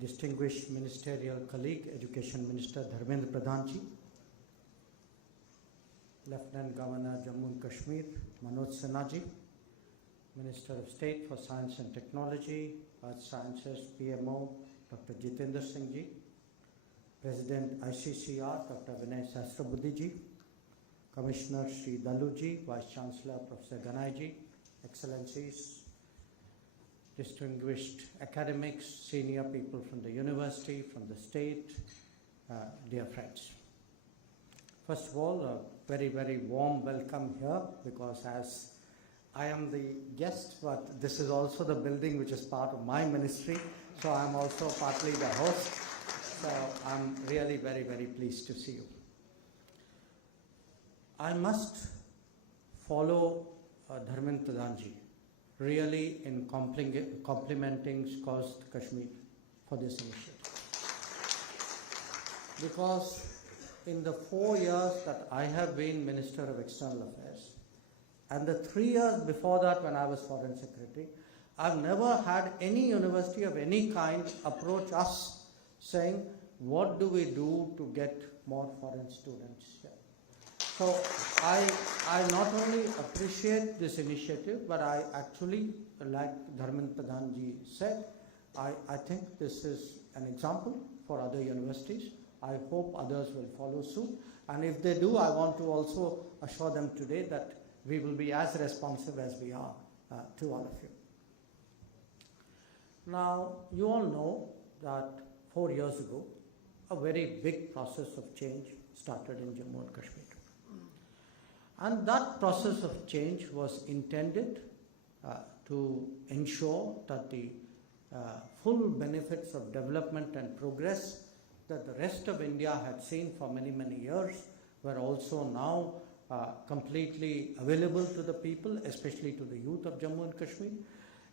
distinguished ministerial colleague, Education Minister Dharmendra Pradhan ji, Lieutenant Governor Jammu and Kashmir Manoj Sinha ji, Minister of State for Science and Technology, Earth Sciences PMO Dr. Jitendra Singh ji, President ICCR Dr. Vinay Sahasrabudhe ji, Commissioner Sri Dalu ji, Vice Chancellor Professor Ganai ji, Excellencies, distinguished academics, senior people from the university, from the state, dear friends. First of all, a very, very warm welcome here, because as I am the guest, but this is also the building which is part of my ministry, so I am also partly the host. So I'm really very, very pleased to see you. I must follow Dharmendra Pradhan ji really in complimenting Scholars Kashmir for this initiative. Because in the 4 years that I have been Minister of External Affairs, and the 3 years before that when I was Foreign Secretary, I've never had any university of any kind approach us saying, what do we do to get more foreign students here? So I not only appreciate this initiative, but I actually, like Dharmendra Pradhan ji said, I think this is an example for other universities. I hope others will follow suit. And if they do, I want to also assure them today that we will be as responsive as we are to all of you. Now, you all know that 4 years ago, a very big process of change started in Jammu and Kashmir. And that process of change was intended to ensure that the full benefits of development and progress that the rest of India had seen for many, many years were also now completely available to the people, especially to the youth of Jammu and Kashmir.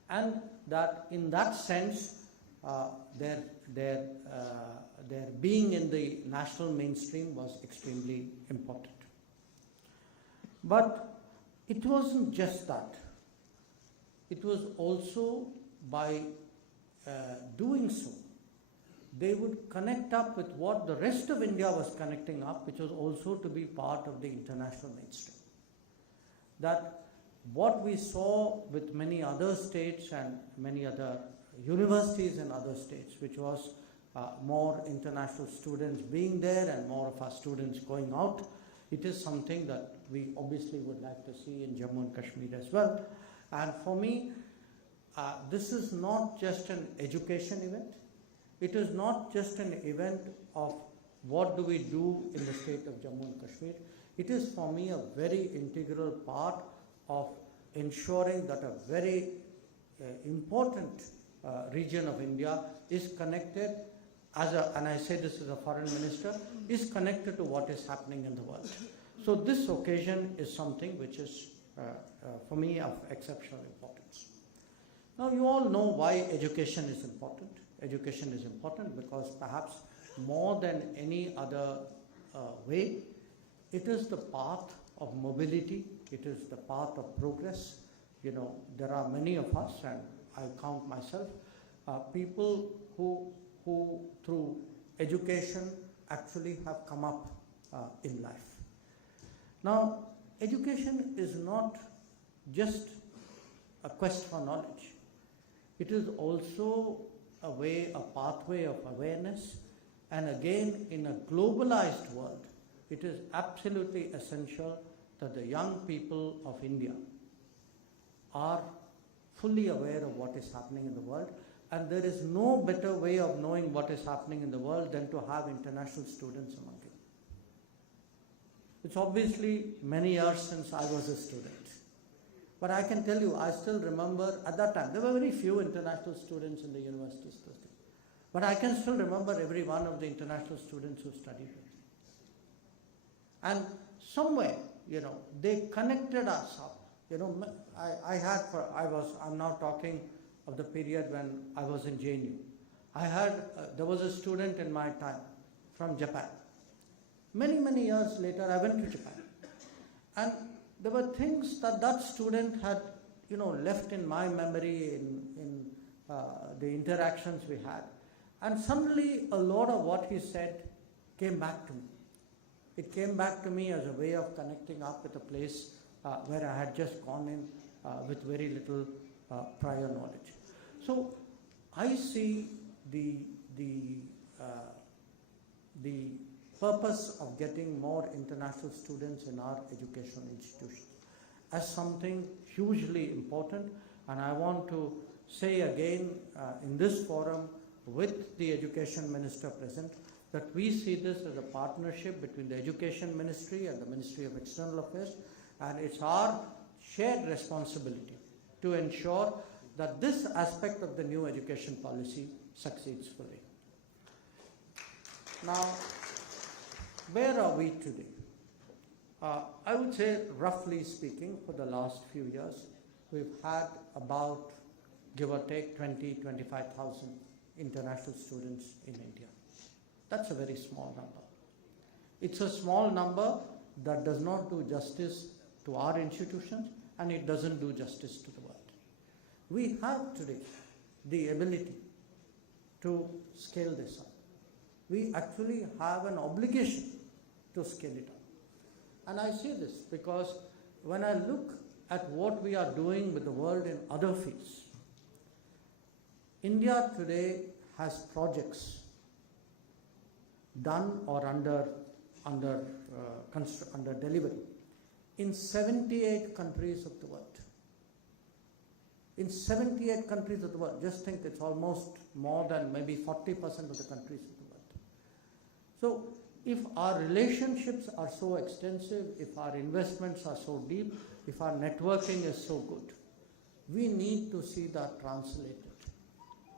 And that in that sense, their being in the national mainstream was extremely important. But it wasn't just that. It was also by doing so, they would connect up with what the rest of India was connecting up, which was also to be part of the international mainstream. That what we saw with many other states and many other universities in other states, which was more international students being there and more of our students going out, it is something that we obviously would like to see in Jammu and Kashmir as well. And for me, this is not just an education event. It is not just an event of what do we do in the state of Jammu and Kashmir. It is for me a very integral part of ensuring that a very important region of India is connected, and I say this as a foreign minister, is connected to what is happening in the world. So this occasion is something which is for me of exceptional importance. Now you all know why education is important. Education is important because perhaps more than any other way, it is the path of mobility, it is the path of progress. You know, there are many of us, and I count myself, people who through education actually have come up in life. Now, education is not just a quest for knowledge. It is also a way, a pathway of awareness, and again, in a globalized world, it is absolutely essential that the young people of India are fully aware of what is happening in the world, and there is no better way of knowing what is happening in the world than to have international students among you. It's obviously many years since I was a student. But I can tell you, I still remember at that time, there were very few international students in the universities. But I can still remember every one of the international students who studied with me. And somewhere, you know, they connected us up. You know, I'm now talking of the period when I was in JNU. There was a student in my time from Japan. Many, many years later, I went to Japan. And there were things that student had, you know, left in my memory in the interactions we had. And suddenly a lot of what he said came back to me. It came back to me as a way of connecting up with a place where I had just gone in with very little prior knowledge. So I see the purpose of getting more international students in our educational institutions as something hugely important, and I want to say again in this forum with the Education Minister present that we see this as a partnership between the Education Ministry and the Ministry of External Affairs, and it's our shared responsibility to ensure that this aspect of the new education policy succeeds fully. Now, where are we today? I would say, roughly speaking, for the last few years, we've had about, give or take, 25,000 international students in India. That's a very small number. It's a small number that does not do justice to our institutions, and it doesn't do justice to the world. We have today the ability to scale this up. We actually have an obligation to scale it up. And I say this because when I look at what we are doing with the world in other fields, India today has projects done or under delivery in 78 countries of the world. In 78 countries of the world, just think it's almost more than maybe 40% of the countries of the world. So if our relationships are so extensive, if our investments are so deep, if our networking is so good, we need to see that translated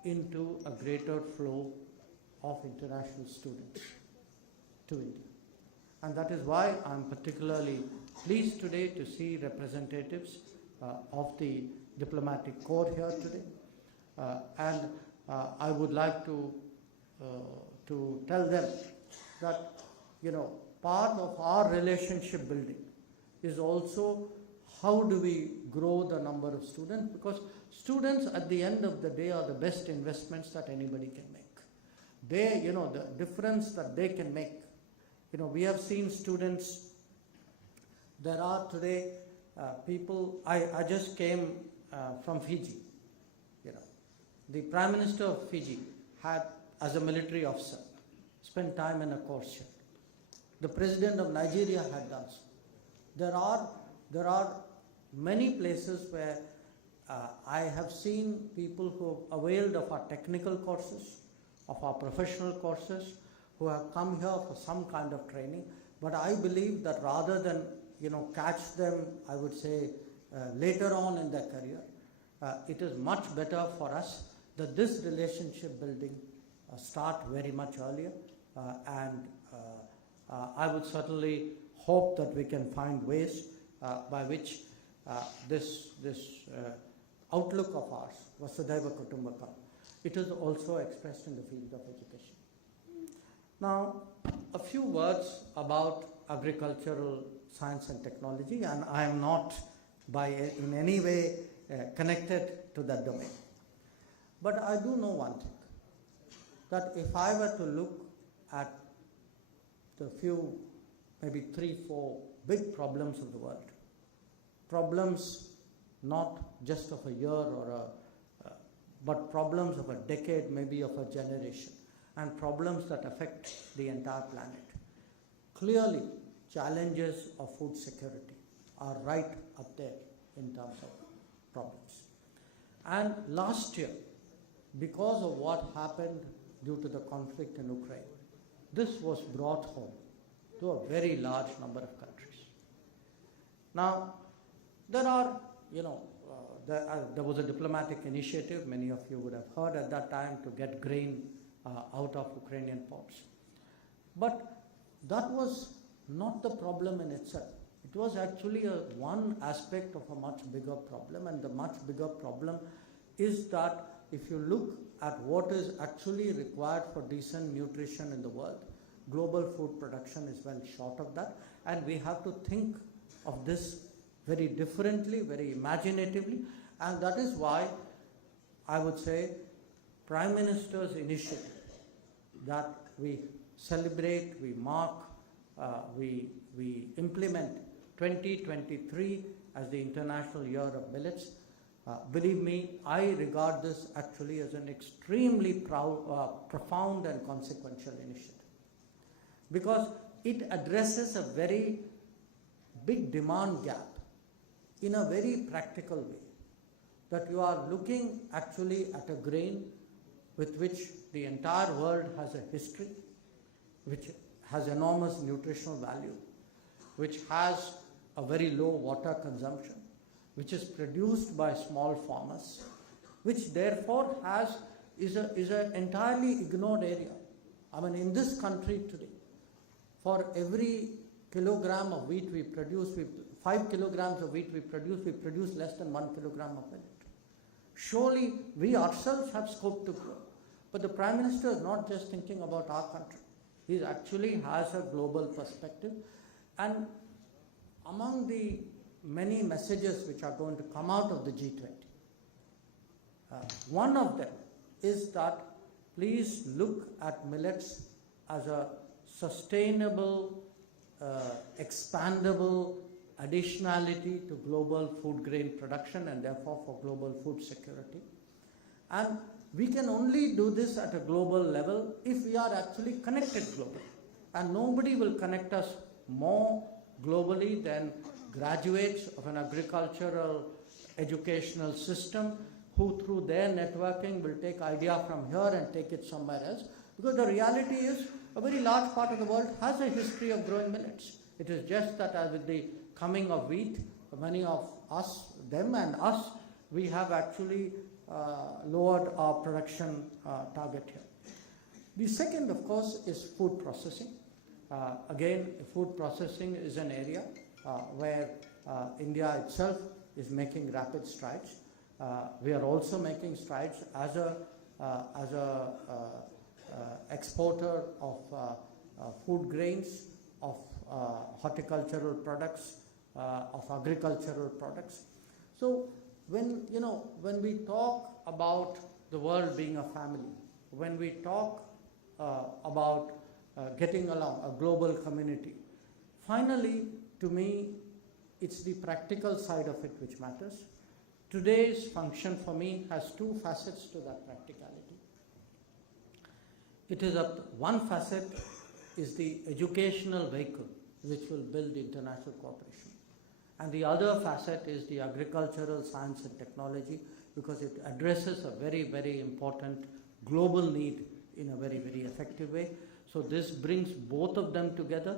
into a greater flow of international students to India. And that is why I'm particularly pleased today to see representatives of the diplomatic corps here today. And I would like to tell them that, you know, part of our relationship building is also how do we grow the number of students, because students at the end of the day are the best investments that anybody can make. They, you know, the difference that they can make. You know, we have seen students, there are today people, I just came from Fiji, you know. The Prime Minister of Fiji had, as a military officer, spent time in a course here. The President of Nigeria had done so. There are many places where I have seen people who have availed of our technical courses, of our professional courses, who have come here for some kind of training. But I believe that rather than, you know, catch them, I would say, later on in their career, it is much better for us that this relationship building start very much earlier. And I would certainly hope that we can find ways by which this outlook of ours, Vasudhaiva Kutumbakam, it is also expressed in the field of education. Now, a few words about agricultural science and technology, and I am not in any way connected to that domain. But I do know one thing, that if I were to look at the few, maybe 3-4 big problems of the world, problems not just of a year but problems of a decade, maybe of a generation, and problems that affect the entire planet. Clearly, challenges of food security are right up there in terms of problems. And last year, because of what happened due to the conflict in Ukraine, this was brought home to a very large number of countries. Now, there are, you know, there was a diplomatic initiative, many of you would have heard at that time, to get grain out of Ukrainian ports. But that was not the problem in itself. It was actually one aspect of a much bigger problem, and the much bigger problem is that if you look at what is actually required for decent nutrition in the world, global food production is well short of that, and we have to think of this very differently, very imaginatively, and that is why I would say Prime Minister's initiative that we celebrate, we mark, we implement 2023 as the International Year of Millets. Believe me, I regard this actually as an extremely profound and consequential initiative, because it addresses a very big demand gap in a very practical way, that you are looking actually at a grain with which the entire world has a history, which has enormous nutritional value, which has a very low water consumption, which is produced by small farmers, which therefore is an entirely ignored area. I mean, in this country today, for every kilogram of wheat we produce, 5 kilograms of wheat we produce less than 1 kilogram of millet. Surely we ourselves have scope to grow. But the Prime Minister is not just thinking about our country. He actually has a global perspective. And among the many messages which are going to come out of the G20, one of them is that please look at millets as a sustainable, expandable additionality to global food grain production and therefore for global food security. And we can only do this at a global level if we are actually connected globally. And nobody will connect us more globally than graduates of an agricultural educational system who through their networking will take idea from here and take it somewhere else. Because the reality is a very large part of the world has a history of growing millets. It is just that as with the coming of wheat, many of us, them and us, we have actually lowered our production target here. The second, of course, is food processing. Again, food processing is an area where India itself is making rapid strides. We are also making strides as a exporter of food grains, of horticultural products, of agricultural products. So when we talk about the world being a family, when we talk about getting along, a global community, finally, to me, it's the practical side of it which matters. Today's function for me has two facets to that practicality. It is one facet is the educational vehicle which will build international cooperation. And the other facet is the agricultural science and technology, because it addresses a very, very important global need in a very, very effective way. So this brings both of them together,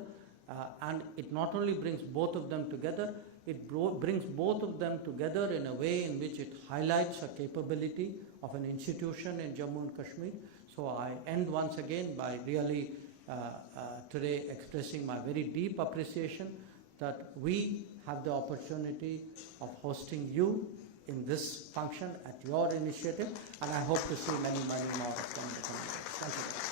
and it not only brings both of them together, it brings both of them together in a way in which it highlights a capability of an institution in Jammu and Kashmir. So I end once again by really today expressing my very deep appreciation that we have the opportunity of hosting you in this function at your initiative, and I hope to see many, many more of them in the coming days. Thank you.